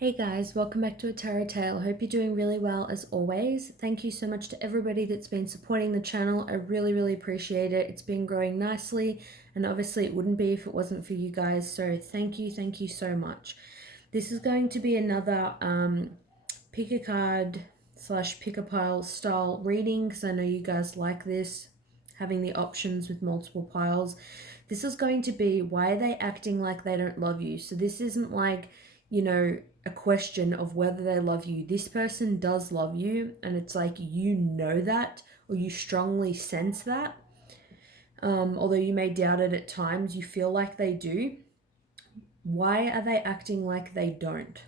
Hey guys, welcome back to a Tarot Tale. Hope you're doing really well as always. Thank you so much to everybody that's been supporting the channel. I really appreciate it. It's been growing nicely, and obviously it wouldn't be if it wasn't for you guys. So thank you so much. This is going to be another pick a card / pick a pile style reading because I know you guys like this, having the options with multiple piles. This is going to be, why are they acting like they don't love you? So this isn't like, a question of whether they love you. This person does love you, and it's like you know that, or you strongly sense that. Although you may doubt it at times, you feel like they do. Why are they acting like they don't?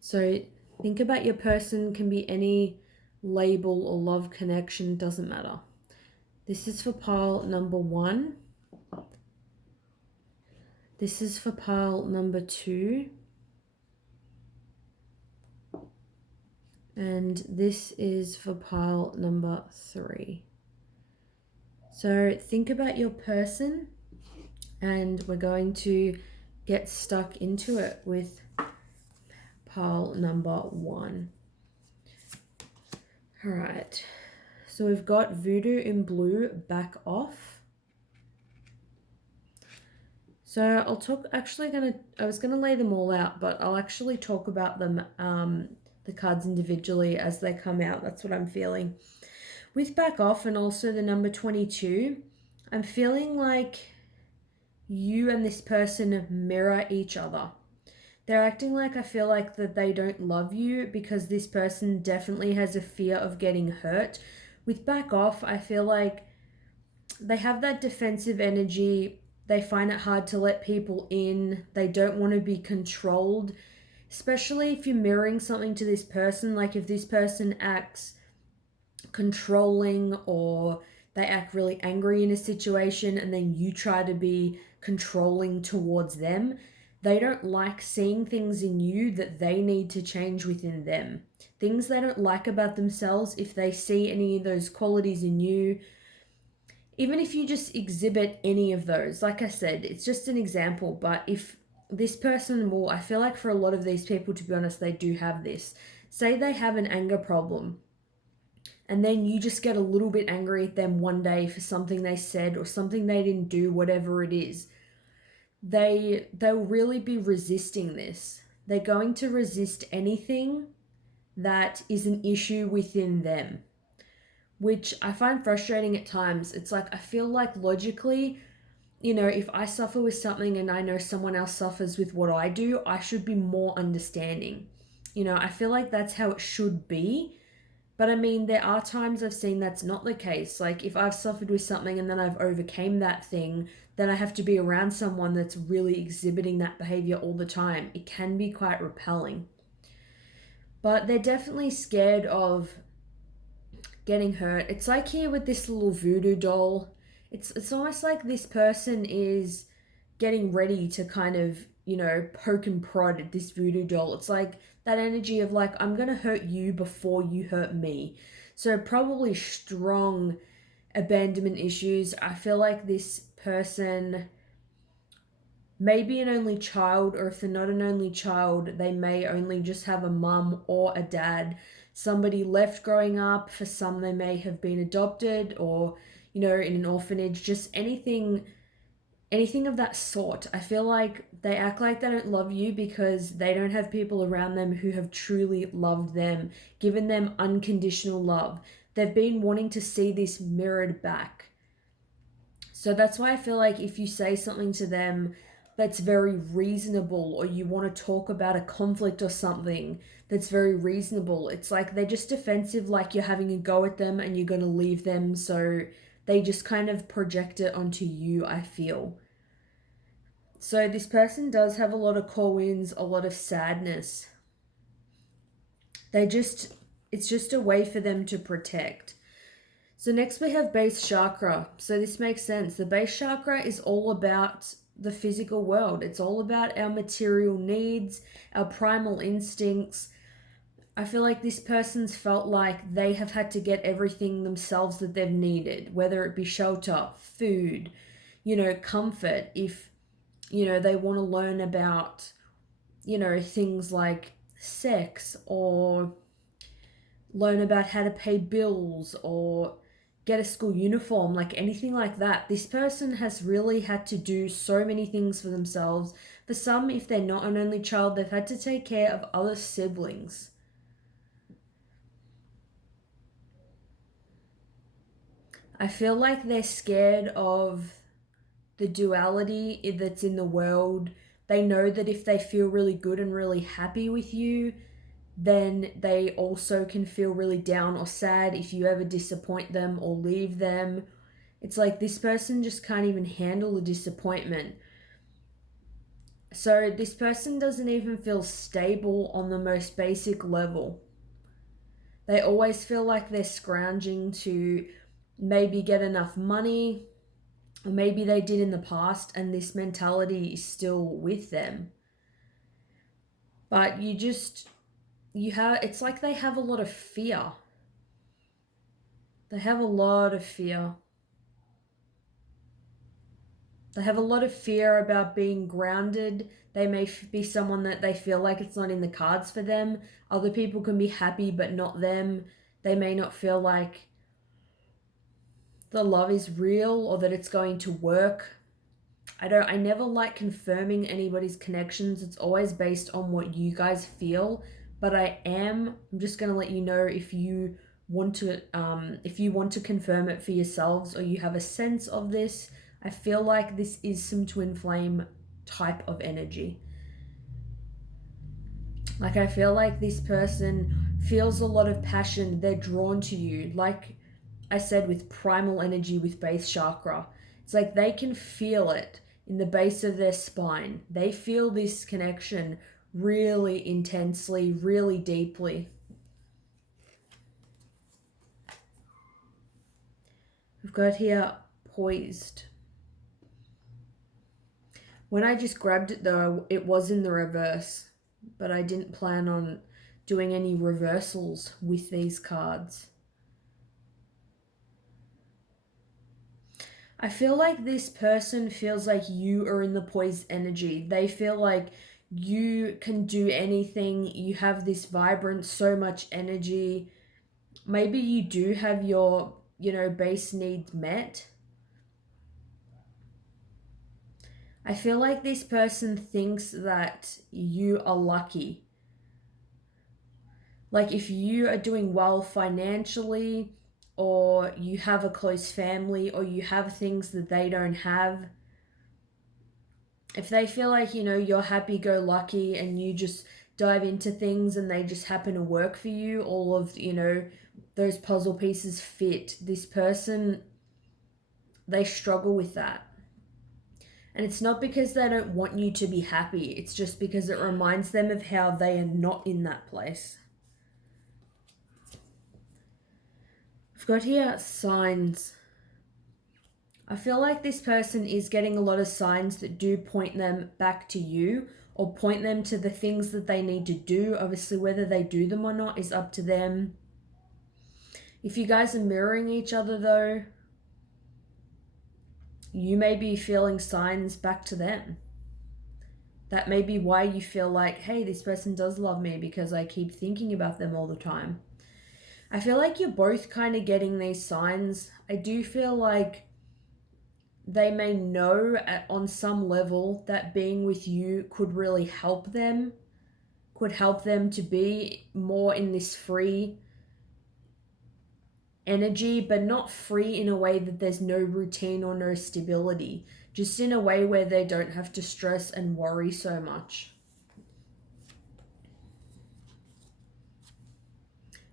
So think about your person, can be any label or love connection, doesn't matter. This is for pile number 1. This is for pile number 2. And this is for pile number 3. So think about your person, and we're going to get stuck into it with pile number 1. All right. So we've got Voodoo in Blue, back off. So I was gonna lay them all out, but I'll actually talk about them, the cards individually as they come out. That's what I'm feeling. With back off and also the number 22, I'm feeling like you and this person mirror each other. They're acting like, I feel like that they don't love you because this person definitely has a fear of getting hurt. With back off, I feel like they have that defensive energy. They find it hard to let people in. They don't want to be controlled, especially if you're mirroring something to this person. Like if this person acts controlling, or they act really angry in a situation and then you try to be controlling towards them, they don't like seeing things in you that they need to change within them. Things they don't like about themselves, if they see any of those qualities in you, even if you just exhibit any of those, like I said, it's just an example, but if this person will, I feel like for a lot of these people, to be honest, they do have this. Say they have an anger problem, and then you just get a little bit angry at them one day for something they said or something they didn't do, whatever it is. They'll really be resisting this. They're going to resist anything that is an issue within them, which I find frustrating at times. It's like, I feel like logically, if I suffer with something and I know someone else suffers with what I do, I should be more understanding. I feel like that's how it should be. But I mean, there are times I've seen that's not the case. Like if I've suffered with something and then I've overcame that thing, then I have to be around someone that's really exhibiting that behavior all the time. It can be quite repelling. But they're definitely scared of getting hurt. It's like here with this little voodoo doll. It's almost like this person is getting ready to kind of, poke and prod at this voodoo doll. It's like that energy of like, I'm going to hurt you before you hurt me. So probably strong abandonment issues. I feel like this person may be an only child, or if they're not an only child, they may only just have a mum or a dad. Somebody left growing up. For some, they may have been adopted or, in an orphanage, just anything of that sort. I feel like they act like they don't love you because they don't have people around them who have truly loved them, given them unconditional love. They've been wanting to see this mirrored back. So that's why I feel like if you say something to them that's very reasonable, or you want to talk about a conflict or something that's very reasonable, it's like they're just defensive, like you're having a go at them and you're going to leave them. So they just kind of project it onto you, I feel. So this person does have a lot of core wounds, a lot of sadness. It's just a way for them to protect. So next we have base chakra. So this makes sense. The base chakra is all about the physical world. It's all about our material needs, our primal instincts. I feel like this person's felt like they have had to get everything themselves that they've needed, whether it be shelter, food, comfort. If, they want to learn about things like sex, or learn about how to pay bills, or get a school uniform, like anything like that. This person has really had to do so many things for themselves. For some, if they're not an only child, they've had to take care of other siblings. I feel like they're scared of the duality that's in the world. They know that if they feel really good and really happy with you, then they also can feel really down or sad if you ever disappoint them or leave them. It's like this person just can't even handle the disappointment. So this person doesn't even feel stable on the most basic level. They always feel like they're scrounging to maybe get enough money, or maybe they did in the past and this mentality is still with them. But it's like they have a lot of fear. They have a lot of fear. They have a lot of fear about being grounded. They may be someone that they feel like it's not in the cards for them. Other people can be happy, but not them. They may not feel like the love is real or that it's going to work. I never like confirming anybody's connections. It's always based on what you guys feel. But I'm just going to let you know if you want to confirm it for yourselves, or you have a sense of this. I feel like this is some twin flame type of energy. Like, I feel like this person feels a lot of passion. They're drawn to you. Like I said, with primal energy, with base chakra. It's like they can feel it in the base of their spine. They feel this connection really intensely, really deeply. We've got here poised. When I just grabbed it though, it was in the reverse, but I didn't plan on doing any reversals with these cards. I feel like this person feels like you are in the poised energy. They feel like you can do anything. You have this vibrant, so much energy. Maybe you do have your, base needs met. I feel like this person thinks that you are lucky. Like if you are doing well financially, or you have a close family, or you have things that they don't have, if they feel like, you're happy go lucky and you just dive into things and they just happen to work for you, all of, those puzzle pieces fit. This person, they struggle with that. And it's not because they don't want you to be happy. It's just because it reminds them of how they are not in that place. I've got here signs. I feel like this person is getting a lot of signs that do point them back to you, or point them to the things that they need to do. Obviously, whether they do them or not is up to them. If you guys are mirroring each other though, you may be feeling signs back to them. That may be why you feel like, hey, this person does love me because I keep thinking about them all the time. I feel like you're both kind of getting these signs. I do feel like they may know on some level that being with you could really help them, could help them to be more in this free energy, but not free in a way that there's no routine or no stability, just in a way where they don't have to stress and worry so much.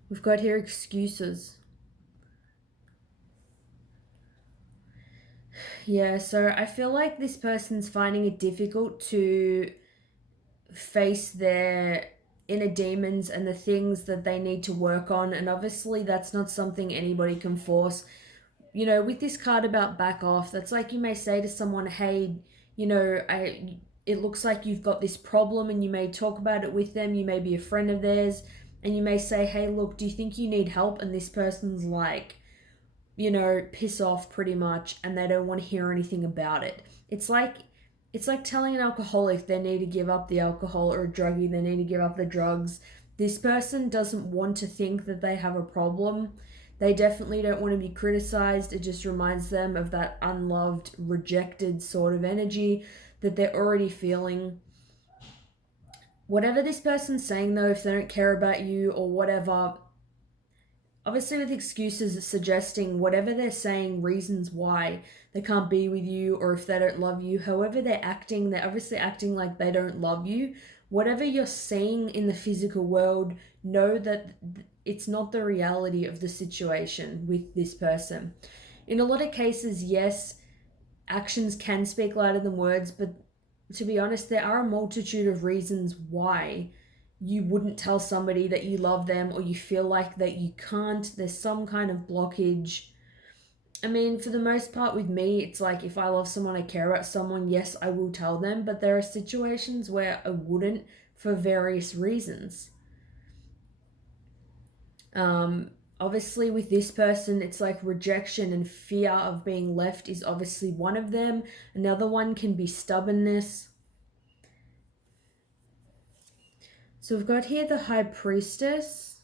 We've got here excuses. Yeah, so I feel like this person's finding it difficult to face their inner demons and the things that they need to work on. And obviously, that's not something anybody can force. With this card about back off, that's like you may say to someone, hey, it looks like you've got this problem, and you may talk about it with them. You may be a friend of theirs, and you may say, hey, look, do you think you need help? And this person's like, piss off pretty much, and they don't want to hear anything about it. It's it's like telling an alcoholic they need to give up the alcohol, or a druggie they need to give up the drugs. This person doesn't want to think that they have a problem. They definitely don't want to be criticized. It just reminds them of that unloved, rejected sort of energy that they're already feeling. Whatever this person's saying, though, if they don't care about you or whatever, obviously with excuses suggesting whatever they're saying, reasons why they can't be with you, or if they don't love you, however they're acting, they're obviously acting like they don't love you. Whatever you're seeing in the physical world, know that it's not the reality of the situation with this person. In a lot of cases, yes, actions can speak louder than words, but to be honest, there are a multitude of reasons why you wouldn't tell somebody that you love them, or you feel like that you can't. There's some kind of blockage. I mean, for the most part with me, it's like if I love someone, I care about someone, yes, I will tell them, but there are situations where I wouldn't for various reasons. Obviously with this person, it's like rejection and fear of being left is obviously one of them. Another one can be stubbornness. So we've got here the High Priestess,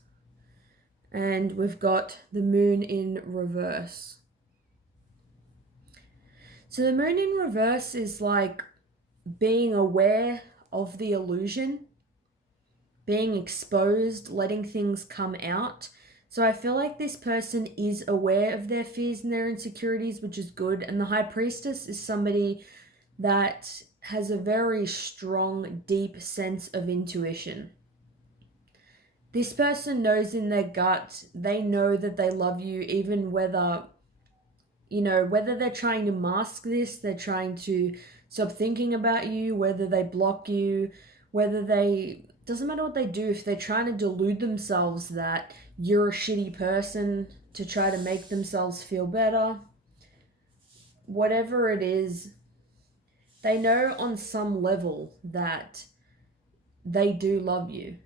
and we've got the Moon in reverse. So the Moon in reverse is like being aware of the illusion, being exposed, letting things come out. So I feel like this person is aware of their fears and their insecurities, which is good. And the High Priestess is somebody that has a very strong, deep sense of intuition. This person knows in their gut, they know that they love you, even whether, whether they're trying to mask this, they're trying to stop thinking about you, whether they block you, whether they, doesn't matter what they do, if they're trying to delude themselves that you're a shitty person to try to make themselves feel better, whatever it is, they know on some level that they do love you.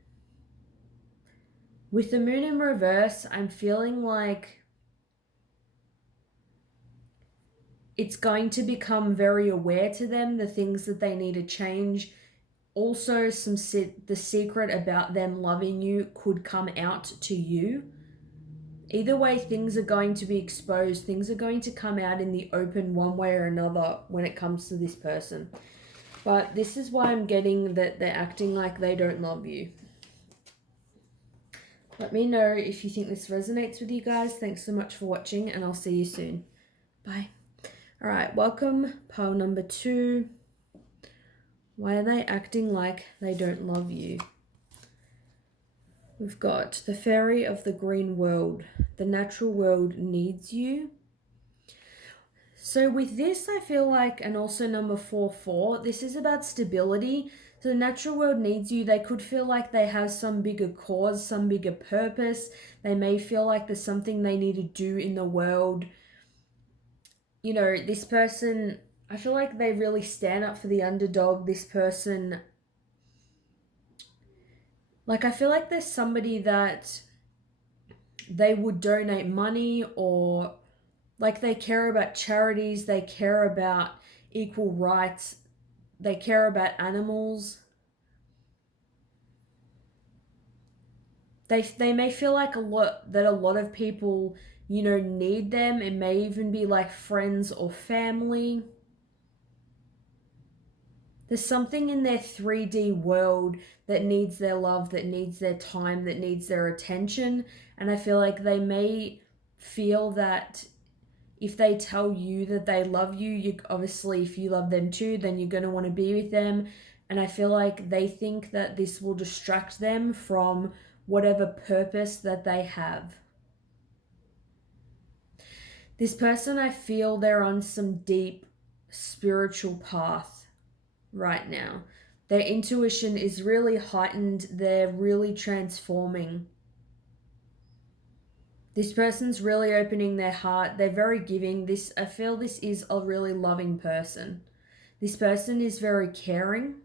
With the Moon in reverse, I'm feeling like it's going to become very aware to them, the things that they need to change. Also, the secret about them loving you could come out to you. Either way, things are going to be exposed. Things are going to come out in the open one way or another when it comes to this person. But this is why I'm getting that they're acting like they don't love you. Let me know if you think this resonates with you guys. Thanks so much for watching, and I'll see you soon. Bye. All right, welcome, pile number 2. Why are they acting like they don't love you? We've got the Fairy of the Green World. The natural world needs you. So with this, I feel like, and also number 4, this is about stability. So the natural world needs you. They could feel like they have some bigger cause, some bigger purpose. They may feel like there's something they need to do in the world. This person, I feel like they really stand up for the underdog. This person, like, I feel like there's somebody that they would donate money, or like they care about charities, they care about equal rights, they care about animals. They may feel like a lot of people, need them. It may even be like friends or family. There's something in their 3D world that needs their love, that needs their time, that needs their attention. And I feel like they may feel that if they tell you that they love you, obviously, if you love them too, then you're going to want to be with them. And I feel like they think that this will distract them from whatever purpose that they have. This person, I feel they're on some deep spiritual path right now. Their intuition is really heightened. They're really transforming. This person's really opening their heart. They're very giving. I feel this is a really loving person. This person is very caring.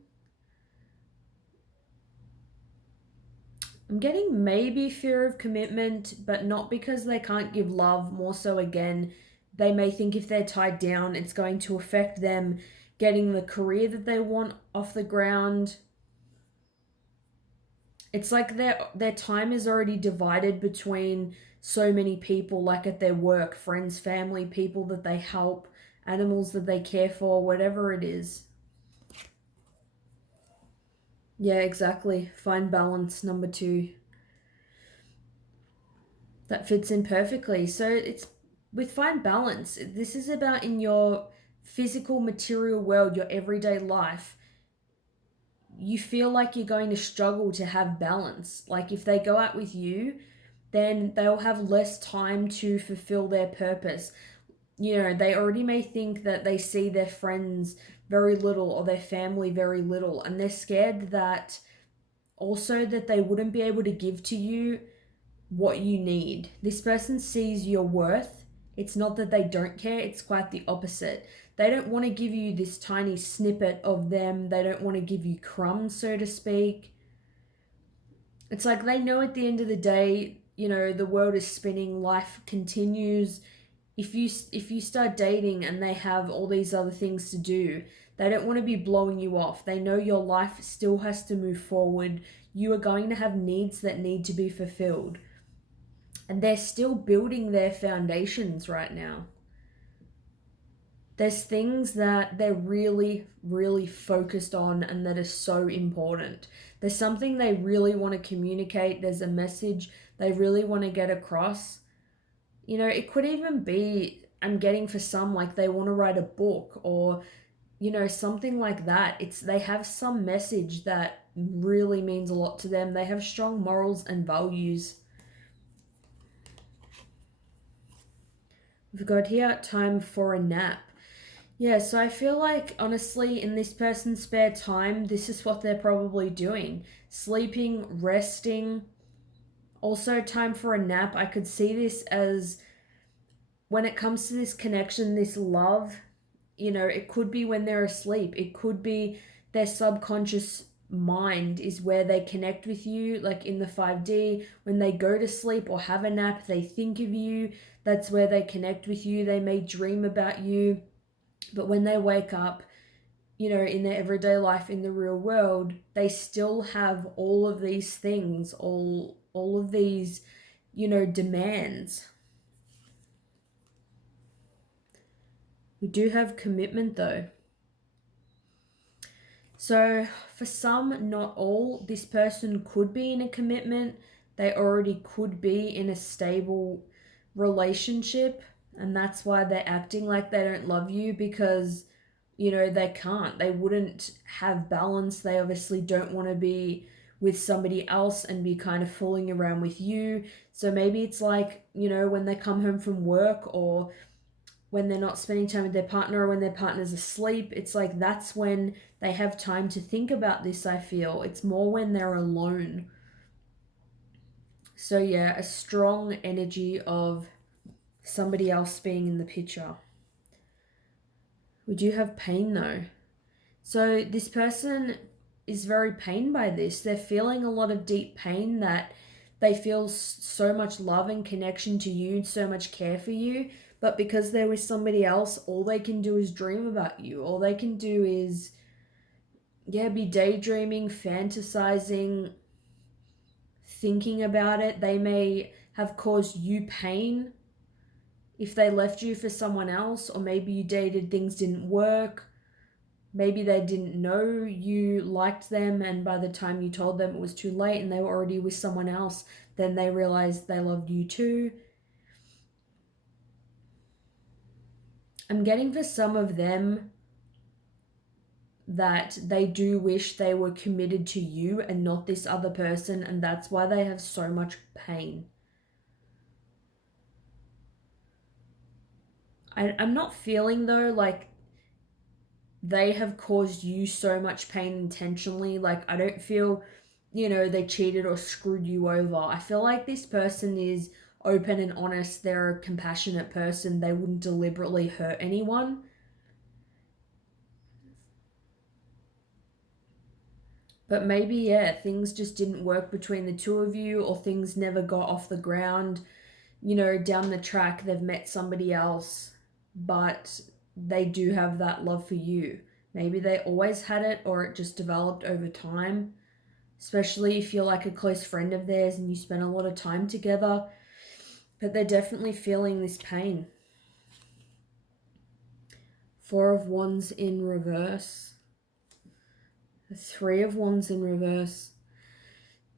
I'm getting maybe fear of commitment, but not because they can't give love. More so, again, they may think if they're tied down, it's going to affect them getting the career that they want off the ground. It's like their time is already divided between so many people, like at their work, friends, family, people that they help, animals that they care for, whatever it is. Yeah, exactly. Find balance, number 2. That fits in perfectly. So it's with find balance, this is about in your physical material world, your everyday life. You feel like you're going to struggle to have balance. Like if they go out with you, then they'll have less time to fulfill their purpose. They already may think that they see their friends very little or their family very little, and they're scared that also that they wouldn't be able to give to you what you need. This person sees your worth. It's not that they don't care, it's quite the opposite. They don't want to give you this tiny snippet of them. They don't want to give you crumbs, so to speak. It's like they know at the end of the day, the world is spinning, life continues. If you start dating and they have all these other things to do, they don't want to be blowing you off. They know your life still has to move forward. You are going to have needs that need to be fulfilled. And they're still building their foundations right now. There's things that they're really, really focused on and that are so important. There's something they really want to communicate. There's a message they really want to get across. It could even be, I'm getting for some, like they want to write a book or, something like that. They have some message that really means a lot to them. They have strong morals and values. We've got here time for a nap. Yeah, so I feel like, honestly, in this person's spare time, this is what they're probably doing. Sleeping, resting. Also, time for a nap. I could see this as, when it comes to this connection, this love, it could be when they're asleep. It could be their subconscious mind is where they connect with you, like in the 5D. When they go to sleep or have a nap, they think of you. That's where they connect with you. They may dream about you. But when they wake up, in their everyday life in the real world, they still have all of these things, all of these, demands. We do have commitment though. So for some, not all, this person could be in a commitment. They already could be in a stable relationship, and that's why they're acting like they don't love you, because they can't. They wouldn't have balance. They obviously don't want to be with somebody else and be kind of fooling around with you. So maybe it's like, when they come home from work, or when they're not spending time with their partner, or when their partner's asleep, it's like that's when they have time to think about this, I feel. It's more when they're alone. So yeah, a strong energy of somebody else being in the picture. We do have pain though. So this person is very pained by this. They're feeling a lot of deep pain, that they feel so much love and connection to you, so much care for you, but because they're with somebody else, all they can do is dream about you. All they can do is, be daydreaming, fantasizing, thinking about it. They may have caused you pain if they left you for someone else, or maybe you dated, things didn't work. Maybe they didn't know you liked them, and by the time you told them it was too late and they were already with someone else, then they realized they loved you too. I'm getting for some of them that they do wish they were committed to you and not this other person, and that's why they have so much pain. I'm not feeling though like they have caused you so much pain intentionally. Like, I don't feel, they cheated or screwed you over. I feel like this person is open and honest. They're a compassionate person. They wouldn't deliberately hurt anyone. But maybe, yeah, things just didn't work between the two of you, or things never got off the ground. Down the track, they've met somebody else, but they do have that love for you. Maybe they always had it or it just developed over time, especially if you're like a close friend of theirs and you spend a lot of time together. But they're definitely feeling this pain. Four of Wands in reverse. The Three of Wands in reverse.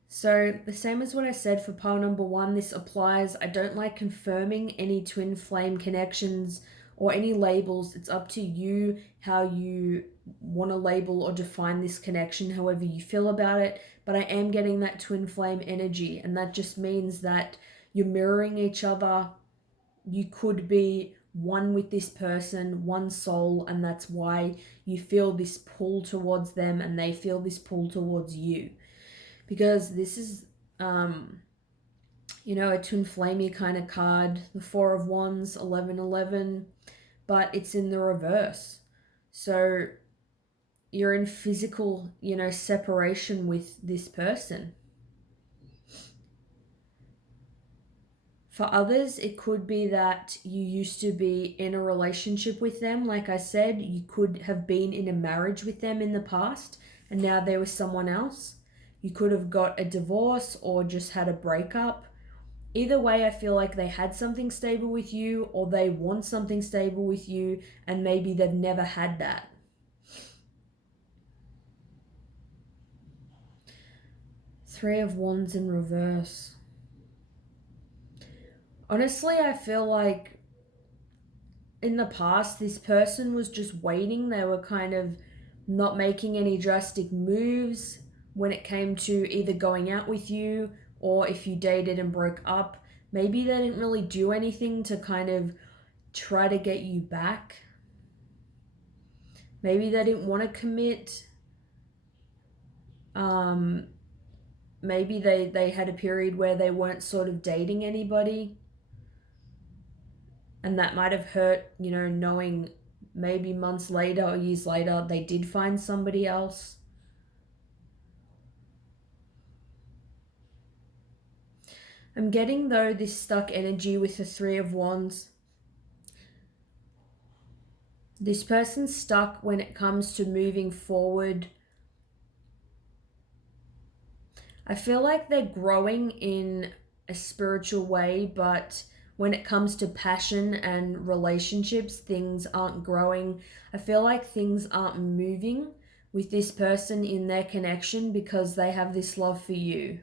So the same as what I said for pile number one, this applies. I don't like confirming any twin flame connections or any labels. It's up to you how you want to label or define this connection, however you feel about it. But I am getting that twin flame energy, and that just means that you're mirroring each other. You could be one with this person, one soul, and that's why you feel this pull towards them and they feel this pull towards you. Because this is, you know, a twin flamey kind of card, the Four of Wands, 1111, but it's in the reverse. So you're in physical, you know, separation with this person. For others, it could be that you used to be in a relationship with them. Like I said, you could have been in a marriage with them in the past and now there was someone else. You could have got a divorce or just had a breakup. Either way, I feel like they had something stable with you or they want something stable with you and maybe they've never had that. Three of Wands in reverse. Honestly, I feel like in the past, this person was just waiting. They were kind of not making any drastic moves when it came to either going out with you or if you dated and broke up. Maybe they didn't really do anything to kind of try to get you back. Maybe they didn't want to commit. Maybe they had a period where they weren't sort of dating anybody. And that might have hurt, you know, knowing maybe months later or years later they did find somebody else. I'm getting, though, this stuck energy with the Three of Wands. This person's stuck when it comes to moving forward. I feel like they're growing in a spiritual way, but when it comes to passion and relationships, things aren't growing. I feel like things aren't moving with this person in their connection because they have this love for you.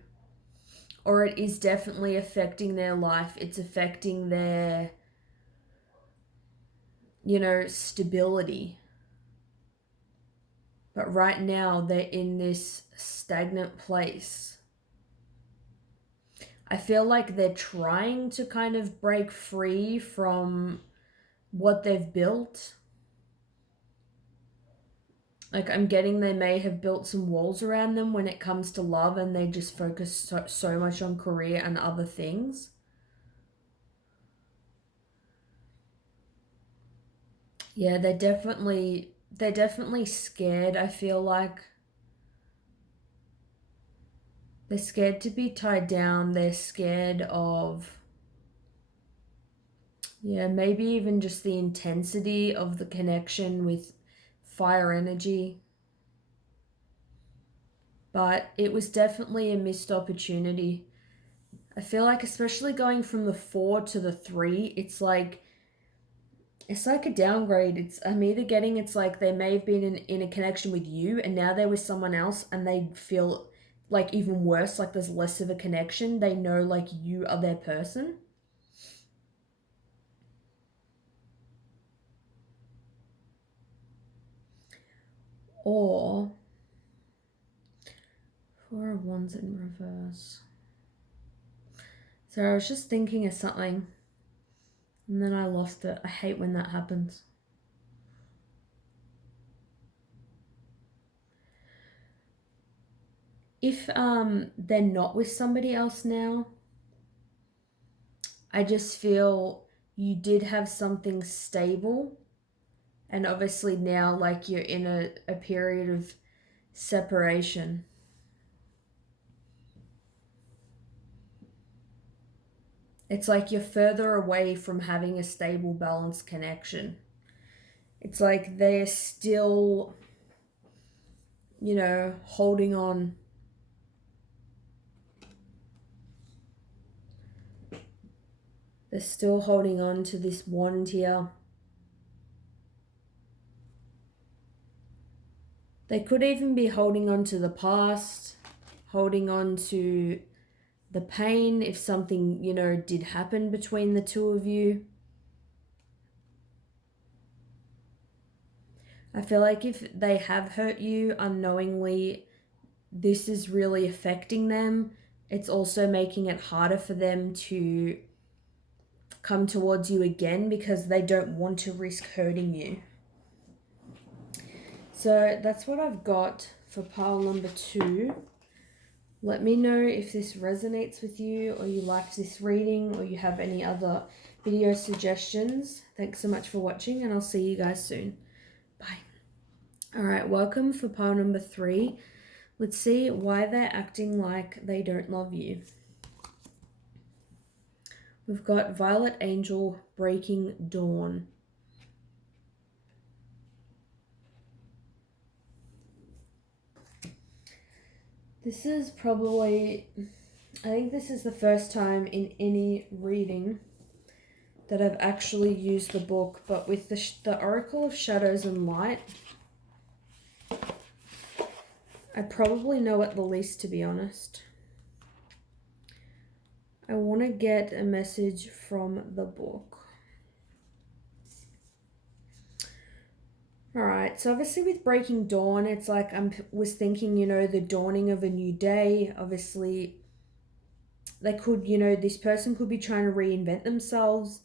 Or it is definitely affecting their life. It's affecting their, you know, stability. But right now they're in this stagnant place. I feel like they're trying to kind of break free from what they've built. Like, I'm getting they may have built some walls around them when it comes to love and they just focus so much on career and other things. Yeah, they're definitely scared, I feel like. They're scared to be tied down. They're scared of, yeah, maybe even just the intensity of the connection with fire energy. But it was definitely a missed opportunity. I feel like, especially going from the 4 to the 3, it's like a downgrade. I'm either getting, it's like they may have been in a connection with you and now they're with someone else and they feel like even worse, like there's less of a connection. They know like you are their person. Or Four of Wands in reverse. So I was just thinking of something and then I lost it. I hate when that happens. If they're not with somebody else now, I just feel you did have something stable, and obviously now like you're in a period of separation. It's like you're further away from having a stable, balanced connection. It's like they're still, you know, holding on. They're still holding on to this wand here. They could even be holding on to the past, holding on to the pain if something, you know, did happen between the two of you. I feel like if they have hurt you unknowingly, this is really affecting them. It's also making it harder for them to come towards you again because they don't want to risk hurting you. So that's what I've got for pile number 2. Let me know if this resonates with you, or you liked this reading, or you have any other video suggestions. Thanks so much for watching, and I'll see you guys soon. Bye. Alright, welcome for pile number 3. Let's see why they're acting like they don't love you. We've got Violet Angel, Breaking Dawn. This is probably, I think this is the first time in any reading that I've actually used the book, but with the Oracle of Shadows and Light, I probably know it the least, to be honest. I want to get a message from the book. Alright, so obviously with Breaking Dawn, it's like I was thinking, you know, the dawning of a new day. Obviously, they could, you know, this person could be trying to reinvent themselves.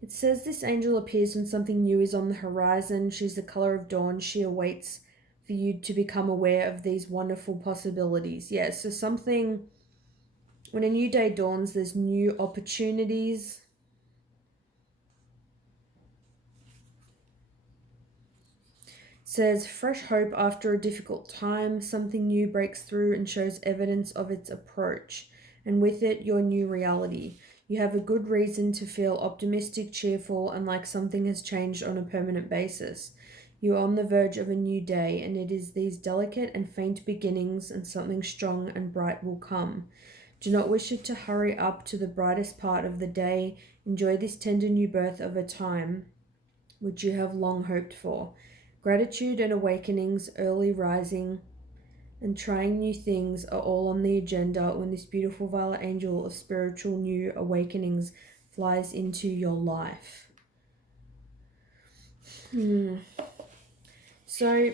It says this angel appears when something new is on the horizon. She's the color of dawn. She awaits for you to become aware of these wonderful possibilities. Yeah, so something, when a new day dawns, there's new opportunities. Says fresh hope after a difficult time. Something new breaks through and shows evidence of its approach, and with it your new reality. You have a good reason to feel optimistic, cheerful, and like something has changed on a permanent basis. You are on the verge of a new day, and it is these delicate and faint beginnings, and something strong and bright will come. Do not wish it to hurry up to the brightest part of the day. Enjoy this tender new birth of a time which you have long hoped for. Gratitude and awakenings, early rising, and trying new things are all on the agenda when this beautiful violet angel of spiritual new awakenings flies into your life. So,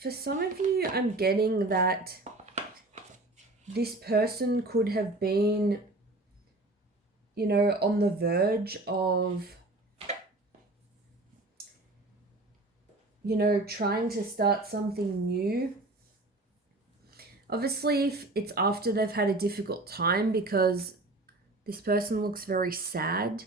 for some of you, I'm getting that this person could have been, you know, on the verge of, you know, trying to start something new. Obviously, if it's after they've had a difficult time, because this person looks very sad.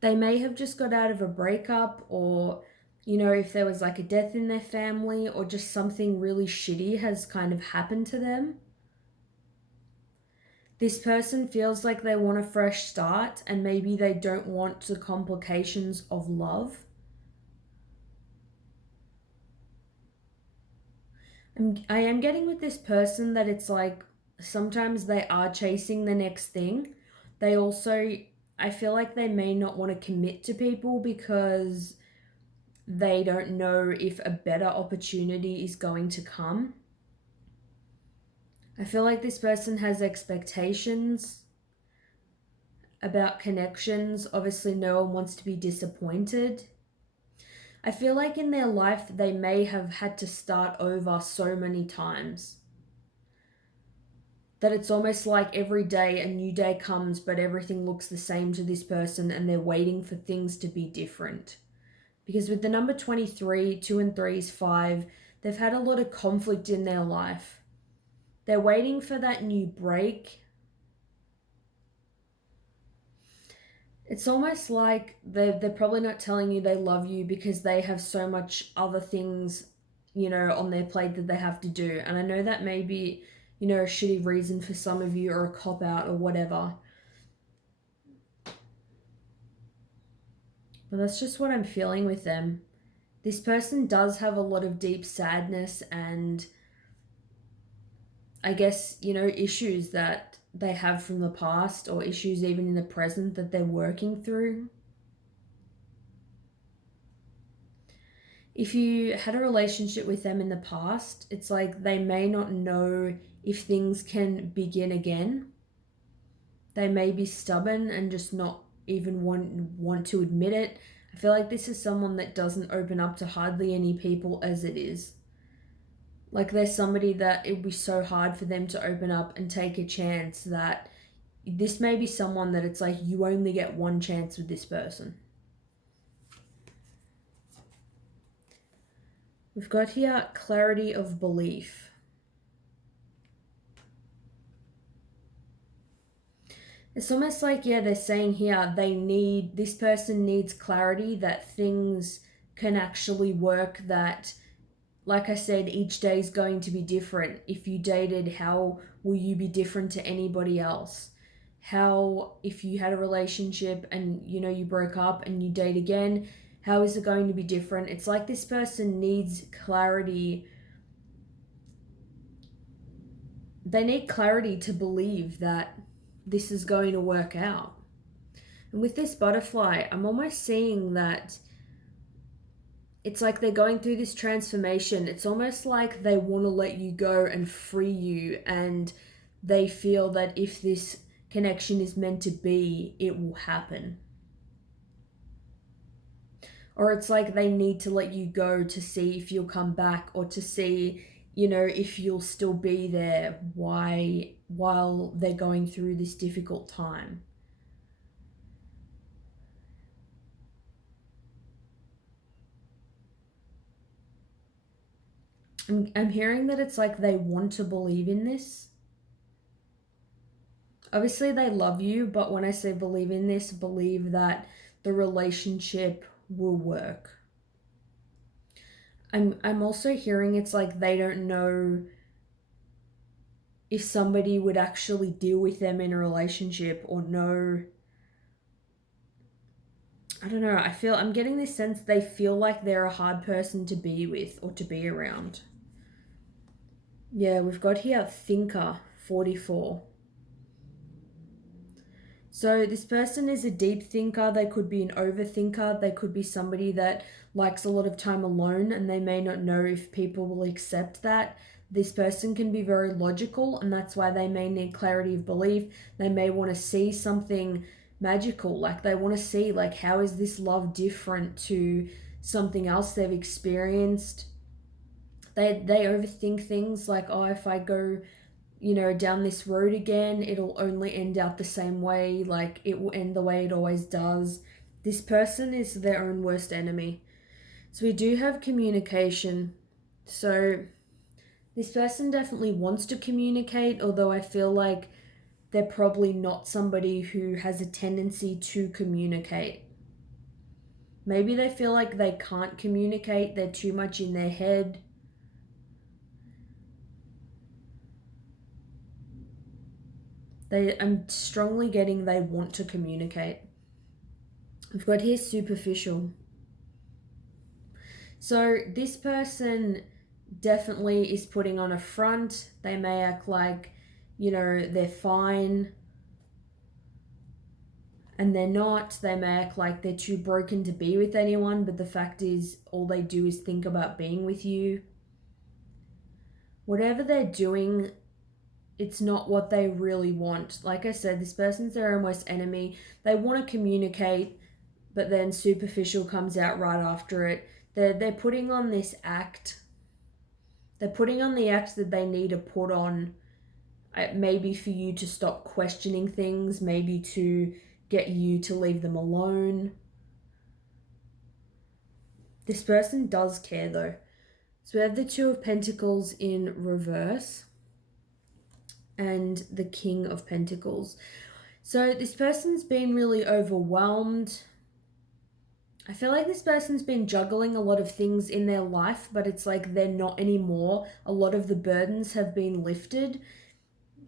They may have just got out of a breakup, or, you know, if there was like a death in their family, or just something really shitty has kind of happened to them. This person feels like they want a fresh start, and maybe they don't want the complications of love. I am getting with this person that it's like sometimes they are chasing the next thing. They also, I feel like they may not want to commit to people because they don't know if a better opportunity is going to come. I feel like this person has expectations about connections. Obviously, no one wants to be disappointed. I feel like in their life, they may have had to start over so many times that it's almost like every day a new day comes, but everything looks the same to this person, and they're waiting for things to be different. Because with the number 23, 2 and 3 is 5, they've had a lot of conflict in their life. They're waiting for that new break. It's almost like they're probably not telling you they love you because they have so much other things, you know, on their plate that they have to do. And I know that may be, you know, a shitty reason for some of you, or a cop-out or whatever. But that's just what I'm feeling with them. This person does have a lot of deep sadness and I guess, issues that they have from the past or issues even in the present that they're working through. If you had a relationship with them in the past, it's like they may not know if things can begin again. They may be stubborn and just not even want to admit it. I feel like this is someone that doesn't open up to hardly any people as it is. Like there's somebody that it would be so hard for them to open up and take a chance that this may be someone that it's like you only get one chance with this person. We've got here clarity of belief. It's almost like, they're saying here this person needs clarity that things can actually work, that, like I said, each day is going to be different. If you dated, how will you be different to anybody else? How, if you had a relationship and, you broke up and you date again, how is it going to be different? It's like this person needs clarity. They need clarity to believe that this is going to work out. And with this butterfly, I'm almost seeing that it's like they're going through this transformation. It's almost like they want to let you go and free you, and they feel that if this connection is meant to be, it will happen. Or it's like they need to let you go to see if you'll come back, or to see, if you'll still be there while they're going through this difficult time. I'm hearing that it's like they want to believe in this. Obviously, they love you, but when I say believe in this, believe that the relationship will work. I'm also hearing it's like they don't know if somebody would actually deal with them in a relationship, or know. I don't know. I'm getting this sense they feel like they're a hard person to be with or to be around. Yeah, we've got here thinker 44. So this person is a deep thinker. They could be an overthinker. They could be somebody that likes a lot of time alone, and they may not know if people will accept that. This person can be very logical, and that's why they may need clarity of belief. They may want to see something magical. Like they want to see, like, how is this love different to something else they've experienced? They overthink things like, oh, if I go down this road again, it'll only end out the same way. Like it will end the way it always does. This person is their own worst enemy. So we do have communication. So this person definitely wants to communicate, although I feel like they're probably not somebody who has a tendency to communicate. Maybe they feel like they can't communicate. They're too much in their head. I'm strongly getting they want to communicate. We've got here superficial. So this person definitely is putting on a front. They may act like, they're fine, and they're not. They may act like they're too broken to be with anyone, but the fact is all they do is think about being with you. Whatever they're doing, it's not what they really want. Like I said, this person's their own worst enemy. They want to communicate, but then superficial comes out right after it. They're putting on this act. They're putting on the act that they need to put on, maybe for you to stop questioning things, maybe to get you to leave them alone. This person does care though. So we have the Two of Pentacles in reverse and the King of Pentacles. So this person's been really overwhelmed. I feel like this person's been juggling a lot of things in their life, but it's like they're not anymore. A lot of the burdens have been lifted.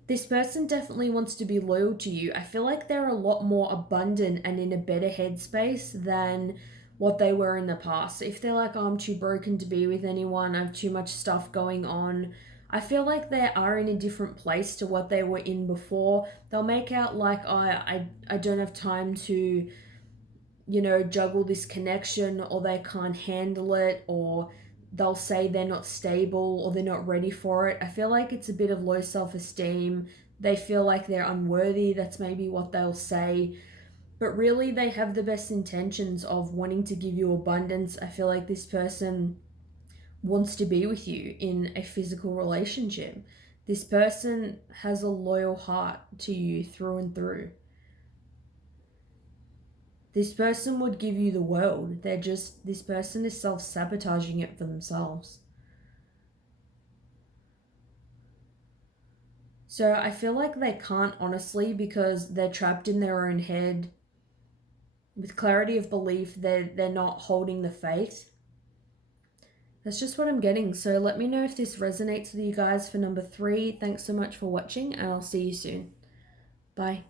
This person definitely wants to be loyal to you. I feel like they're a lot more abundant and in a better headspace than what they were in the past. If they're like, oh, I'm too broken to be with anyone, I have too much stuff going on, I feel like they are in a different place to what they were in before. They'll make out like, oh, I don't have time to, juggle this connection, or they can't handle it, or they'll say they're not stable or they're not ready for it. I feel like it's a bit of low self esteem. They feel like they're unworthy. That's maybe what they'll say. But really, they have the best intentions of wanting to give you abundance. I feel like this person wants to be with you in a physical relationship. This person has a loyal heart to you through and through. This person would give you the world. This person is self-sabotaging it for themselves. So I feel like they can't, honestly, because they're trapped in their own head. With clarity of belief, they're not holding the faith. That's just what I'm getting. So let me know if this resonates with you guys for number 3. Thanks so much for watching, and I'll see you soon. Bye.